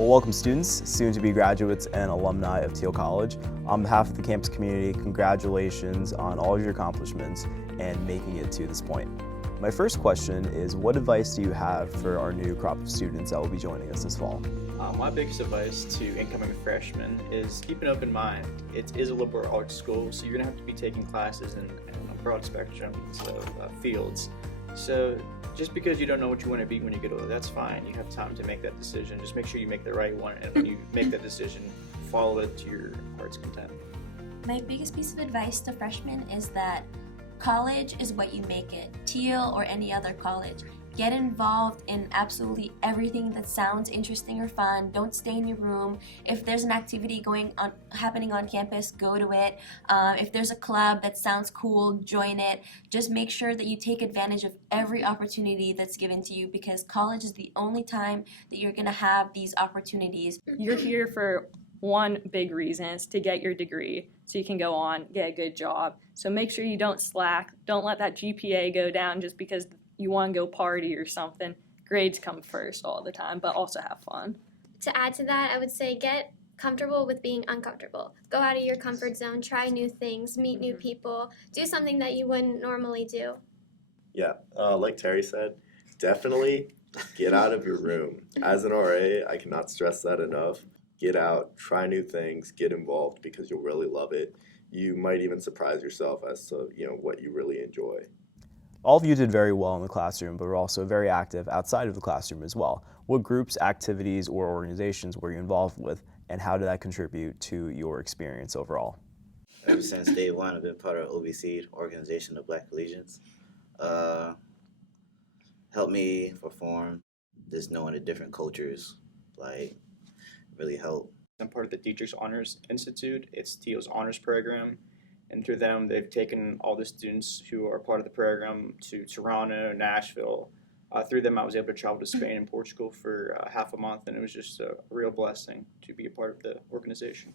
Well, welcome students, soon-to-be graduates, and alumni of Thiel College. On behalf of the campus community, congratulations on all of your accomplishments and making it to this point. My first question is, what advice do you have for our new crop of students that will be joining us this fall? My biggest advice to incoming freshmen is keep an open mind. It is a liberal arts school, so you're going to have to be taking classes in a broad spectrum of fields. So just because you don't know what you want to be when you get older, that's fine. You have time to make that decision. Just make sure you make the right one, and when you make that decision, follow it to your heart's content. My biggest piece of advice to freshmen is that college is what you make it. Thiel or any other college. Get involved in absolutely everything that sounds interesting or fun. Don't stay in your room. If there's an activity happening on campus, go to it. If there's a club that sounds cool, join it. Just make sure that you take advantage of every opportunity that's given to you, because college is the only time that you're going to have these opportunities. You're here for one big reason, is to get your degree so you can go on, get a good job. So make sure you don't slack. Don't let that GPA go down just because you want to go party or something. Grades come first all the time, but also have fun. To add to that, I would say get comfortable with being uncomfortable. Go out of your comfort zone, try new things, meet new people, do something that you wouldn't normally do. Yeah, like Terry said, definitely get out of your room. As an RA, I cannot stress that enough. Get out, try new things, get involved because you'll really love it. You might even surprise yourself as to what you really enjoy. All of you did very well in the classroom, but were also very active outside of the classroom as well. What groups, activities, or organizations were you involved with, and how did that contribute to your experience overall? Ever since day one, I've been part of OBC, Organization of Black Collegians. Helped me perform, just knowing the different cultures, really helped. I'm part of the Teachers Honors Institute. It's Thiel's honors program. And through them, they've taken all the students who are part of the program to Toronto, Nashville. Through them, I was able to travel to Spain and Portugal for half a month, and it was just a real blessing to be a part of the organization.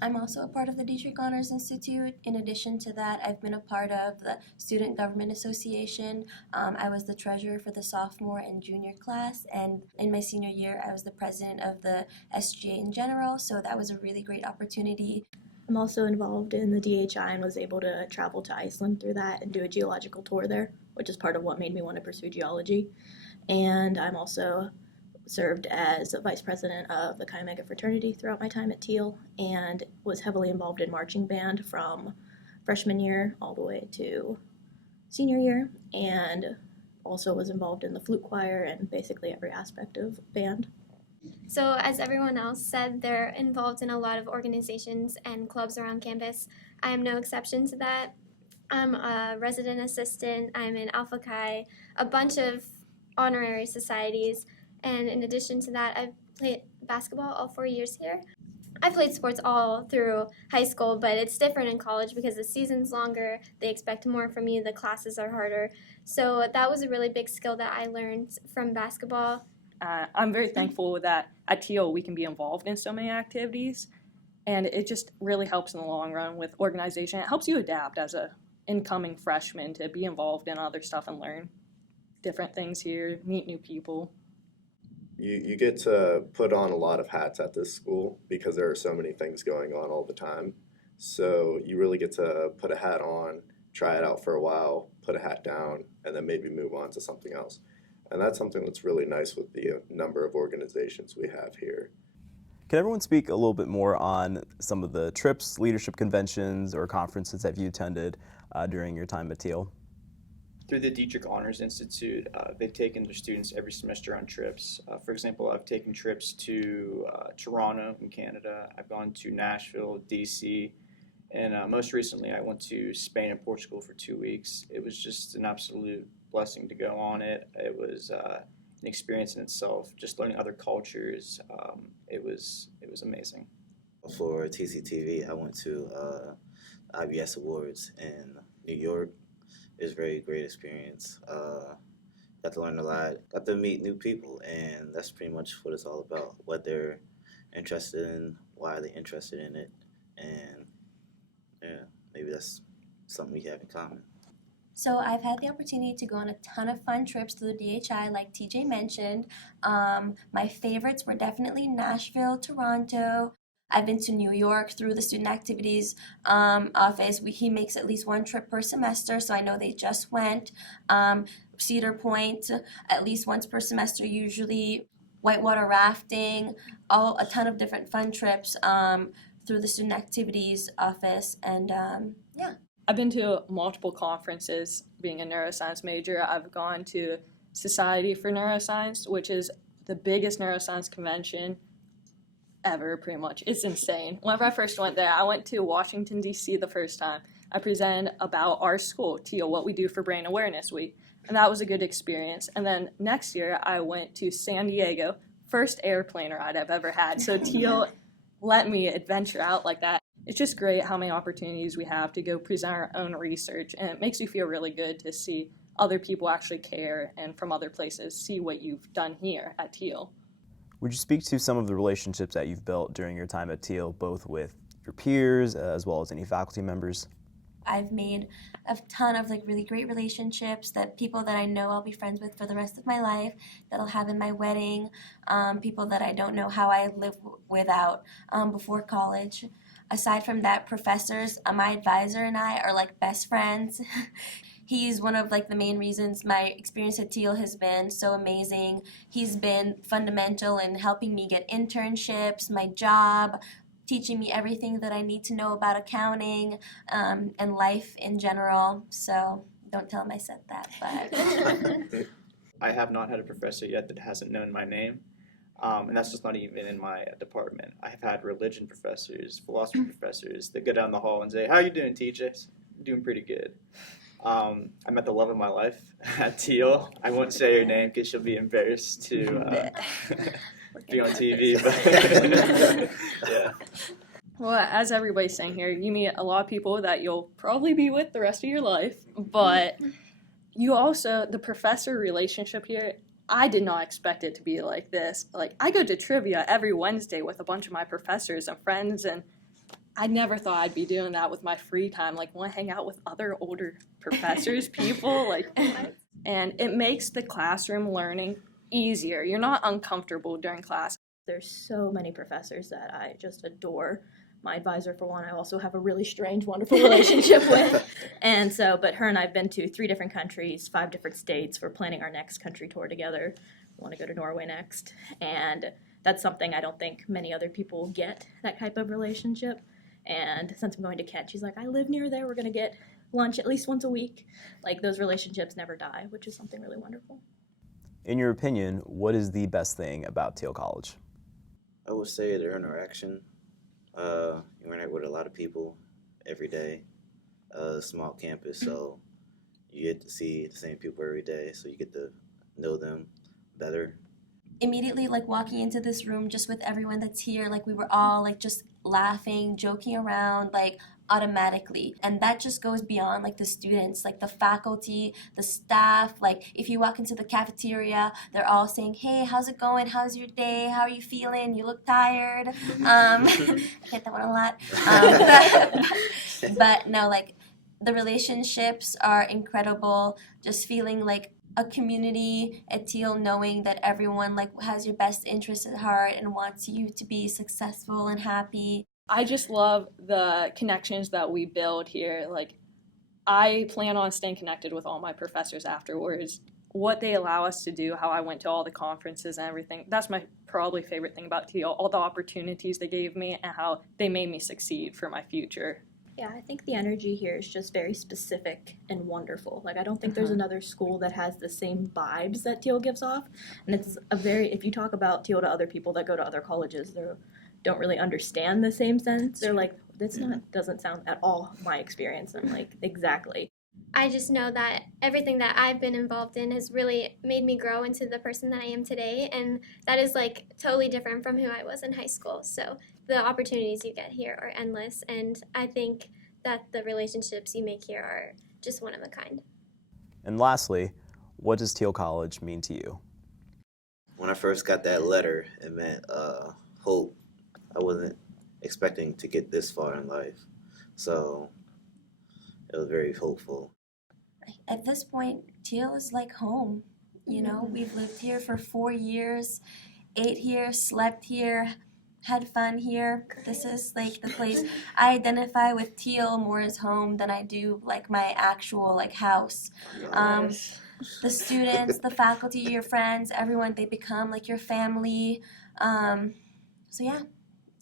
I'm also a part of the Dietrich Honors Institute. In addition to that, I've been a part of the Student Government Association. I was the treasurer for the sophomore and junior class, and in my senior year, I was the president of the SGA in general, so that was a really great opportunity. I'm also involved in the DHI and was able to travel to Iceland through that and do a geological tour there, which is part of what made me want to pursue geology. And I'm also served as a vice president of the Chi Omega fraternity throughout my time at Thiel, and was heavily involved in marching band from freshman year all the way to senior year, and also was involved in the flute choir and basically every aspect of band. So as everyone else said, they're involved in a lot of organizations and clubs around campus. I am no exception to that. I'm a resident assistant, I'm in Alpha Chi, a bunch of honorary societies, and in addition to that, I've played basketball all 4 years here. I played sports all through high school, but it's different in college because the season's longer, they expect more from you, the classes are harder. So that was a really big skill that I learned from basketball. I'm very thankful that at Thiel we can be involved in so many activities, and it just really helps in the long run with organization. It helps you adapt as a incoming freshman to be involved in other stuff and learn different things here, meet new people. You get to put on a lot of hats at this school because there are so many things going on all the time. So you really get to put a hat on, try it out for a while, put a hat down, and then maybe move on to something else. And that's something that's really nice with the number of organizations we have here. Can everyone speak a little bit more on some of the trips, leadership conventions, or conferences that you attended during your time at Thiel? Through the Dietrich Honors Institute, they've taken their students every semester on trips. For example, I've taken trips to Toronto in Canada. I've gone to Nashville, DC, and most recently I went to Spain and Portugal for 2 weeks. It was just an absolute blessing to go on it. It was an experience in itself, just learning other cultures. It was amazing. For TCTV, I went to IBS Awards in New York. It was a very great experience. Got to learn a lot, got to meet new people, and that's pretty much what it's all about, what they're interested in, why they're interested in it, and yeah, maybe that's something we have in common. So I've had the opportunity to go on a ton of fun trips to the DHI, like TJ mentioned. My favorites were definitely Nashville, Toronto. I've been to New York through the student activities office. He makes at least one trip per semester, so I know they just went. Cedar Point, at least once per semester, usually. Whitewater rafting, a ton of different fun trips through the student activities office, and yeah. I've been to multiple conferences being a neuroscience major. I've gone to Society for Neuroscience, which is the biggest neuroscience convention ever, pretty much. It's insane. Whenever I first went there, I went to Washington, D.C. the first time. I presented about our school, Thiel, what we do for Brain Awareness Week, and that was a good experience. And then next year, I went to San Diego, first airplane ride I've ever had. So Thiel let me adventure out like that. It's just great how many opportunities we have to go present our own research, and it makes you feel really good to see other people actually care and from other places see what you've done here at Thiel. Would you speak to some of the relationships that you've built during your time at Thiel, both with your peers as well as any faculty members? I've made a ton of really great relationships, that people that I know I'll be friends with for the rest of my life, that I'll have in my wedding, people that I don't know how I live without before college. Aside from that, professors, my advisor and I are best friends. He's one of the main reasons my experience at Thiel has been so amazing. He's been fundamental in helping me get internships, my job, teaching me everything that I need to know about accounting and life in general. So don't tell him I said that, but I have not had a professor yet that hasn't known my name. And that's just not even in my department. I've had religion professors, philosophy professors that go down the hall and say, "How you doing, TJ? I'm doing pretty good." I met the love of my life at Thiel. I won't say her name because she'll be embarrassed to be on TV. But yeah. Well, as everybody's saying here, you meet a lot of people that you'll probably be with the rest of your life, but you also, the professor relationship here, I did not expect it to be like this. I go to trivia every Wednesday with a bunch of my professors and friends, and I never thought I'd be doing that with my free time. Want to hang out with other older professors, people, and it makes the classroom learning easier. You're not uncomfortable during class. There's so many professors that I just adore. My advisor, for one, I also have a really strange, wonderful relationship with. And so, but her and I have been to 3 different countries, 5 different states. We're planning our next country tour together. We want to go to Norway next. And that's something I don't think many other people get, that type of relationship. And since I'm going to Kent, she's like, "I live near there. We're going to get lunch at least once a week." Those relationships never die, which is something really wonderful. In your opinion, what is the best thing about Thiel College? I would say their interaction. You interact with a lot of people every day. Small campus, so you get to see the same people every day, so you get to know them better. Immediately walking into this room just with everyone that's here, we were all just laughing, joking around, automatically. And that just goes beyond the students, the faculty, the staff. If you walk into the cafeteria, they're all saying, "Hey, how's it going? How's your day? How are you feeling? You look tired." I get that one a lot. But no, the relationships are incredible. Just feeling a community at Thiel, knowing that everyone has your best interest at heart and wants you to be successful and happy. I just love the connections that we build here. I plan on staying connected with all my professors afterwards. What they allow us to do, how I went to all the conferences and everything, that's my probably favorite thing about Thiel, all the opportunities they gave me and how they made me succeed for my future. Yeah, I think the energy here is just very specific and wonderful. I don't think there's another school that has the same vibes that Thiel gives off. And it's if you talk about Thiel to other people that go to other colleges, they don't really understand the same sense. They're like, "This doesn't sound at all my experience." And I'm like, exactly. I just know that everything that I've been involved in has really made me grow into the person that I am today, and that is totally different from who I was in high school. So the opportunities you get here are endless, and I think that the relationships you make here are just one of a kind. And lastly, what does Thiel College mean to you? When I first got that letter, it meant hope. I wasn't expecting to get this far in life, so it was very hopeful. at this point, Thiel is like home. You know, we've lived here for 4 years, ate here, slept here, had fun here. This is like the place. I identify with Thiel more as home than I do like my actual like house. The students, the faculty, your friends, everyone, they become like your family. So yeah,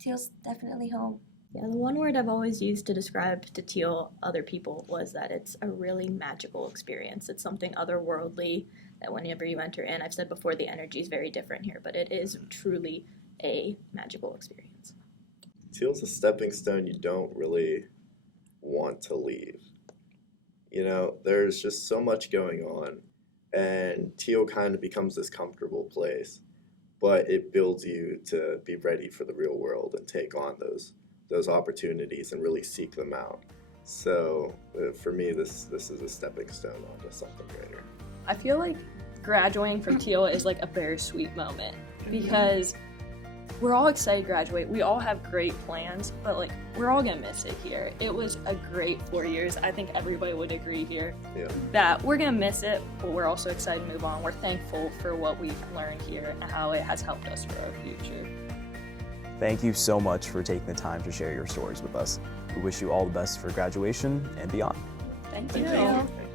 Thiel's definitely home. Yeah, the one word I've always used to describe to Thiel other people was that it's a really magical experience. It's something otherworldly that whenever you enter in, I've said before, the energy is very different here, but it is truly a magical experience. Thiel's a stepping stone you don't really want to leave. You know, there's just so much going on, and Thiel kind of becomes this comfortable place, but it builds you to be ready for the real world and take on those opportunities and really seek them out. So for me, this is a stepping stone onto something greater. I feel like graduating from Thiel is like a bittersweet moment because we're all excited to graduate. We all have great plans, but like we're all gonna miss it here. It was a great 4 years. I think everybody would agree here that we're gonna miss it, but we're also excited to move on. We're thankful for what we've learned here and how it has helped us for our future. Thank you so much for taking the time to share your stories with us. We wish you all the best for graduation and beyond. Thank you. Thank you.